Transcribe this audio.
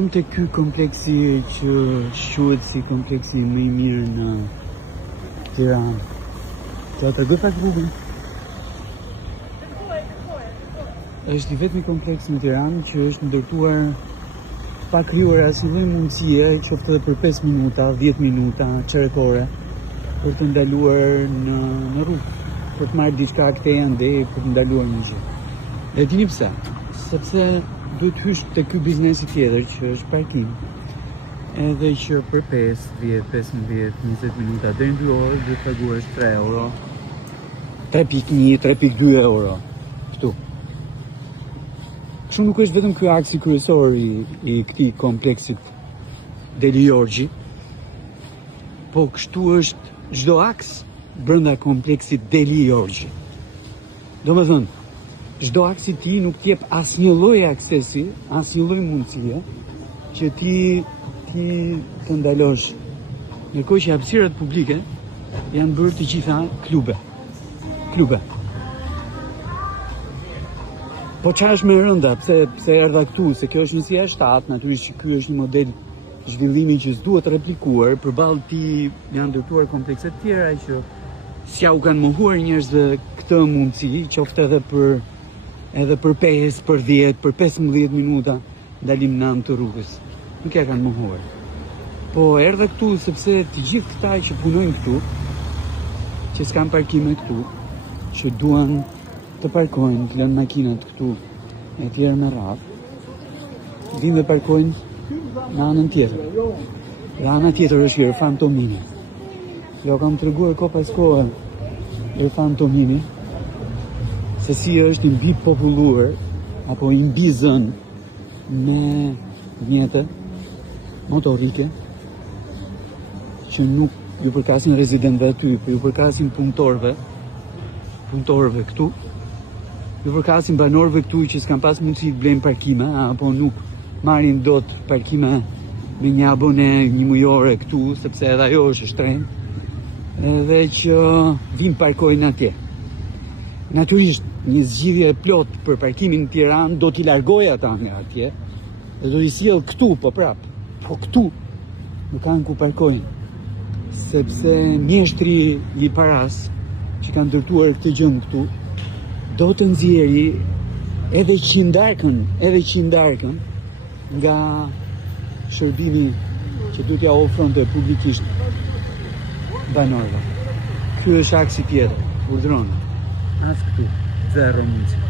Jam të ky kompleksi që quhet si kompleksi më I mirë në Tiranë. Të tregoj pak rrugën. Është I vetmi kompleks në Tiranë që është ndërtuar pa krijuar asnjë lloj mundësie, qoftë edhe për 5 minuta, 10 minuta çerekore, për të ndaluar në rrugë, për të marrë diçka këtej ande, për të ndaluar një gjë. E dini pse? Sepse duhet hysh te ky biznesi tjetër që është parkim. Edhe që për 5, 10, 15, 20 minuta deri në 2 orë duhet paguash 3 euro. 3.1, 3.2 euro. Këtu. Kështu nuk është vetëm ky aksi kryesor I këtij kompleksit Deli Jorgji, po kështu është çdo aks brenda kompleksit Deli Jorgji. Domethënë, çdo aks I tij nuk t'jep asnjë lloj aksesi, asnjë lloj mundësie që ti të ndalosh. Ndërkohë që hapësirat publike janë bërë të gjitha klube. Po çfarë është më e rënda, pse erdha këtu, se kjo është një si e 7, natyrisht që ky është një model zhvillimi që s'duhet replikuar, përballë ti janë ndërtuar komplekse të tjera që s'ja u kanë mohuar njerëzve këtë mundësi, qoftë edhe për 5, për 10, për 15 minuta ndalim në anë të rrugës. Nuk ja kanë mohuar. Po erdha këtu sepse të gjithë këta që punojnë këtu, që s'kan parkime këtu, që duan të parkojnë, të lënë makinat këtu, e tjerë me radhë, vinë dhe parkojnë në anën tjetër. Dhe ana tjetër është Irfan Tomini. Jo kam treguar kohë pas kohë Irfan Tomini, se si është I mbi populluar, apo I mbi zënë me mjete motorike, që nuk ju përkasin rezidentëve aty, po ju përkasin punëtorëve këtu, ju përkasin banorëve këtu që s'kan pas mundësi të blejnë parkime, apo nuk marrin dot parkime me një abone një mujore këtu, sepse edhe ajo është e shtrenjtë, edhe që vinë parkojnë atje. Natyrisht, një zgjidhje e plot për parkimin në Tiranë do t'i largoj ata nga atje, dhe do t'i sjell këtu, po prap. Po këtu nuk kanë ku parkojnë, sepse mjeshtri I paras që kanë ndërtuar këtë gjë këtu, do të nxjerrë edhe qindarkën nga shërbimi që duhet ja ofronte publikisht banorëve. Ky është aksi tjetër, urdhëron. As këtu, 0 mundësi.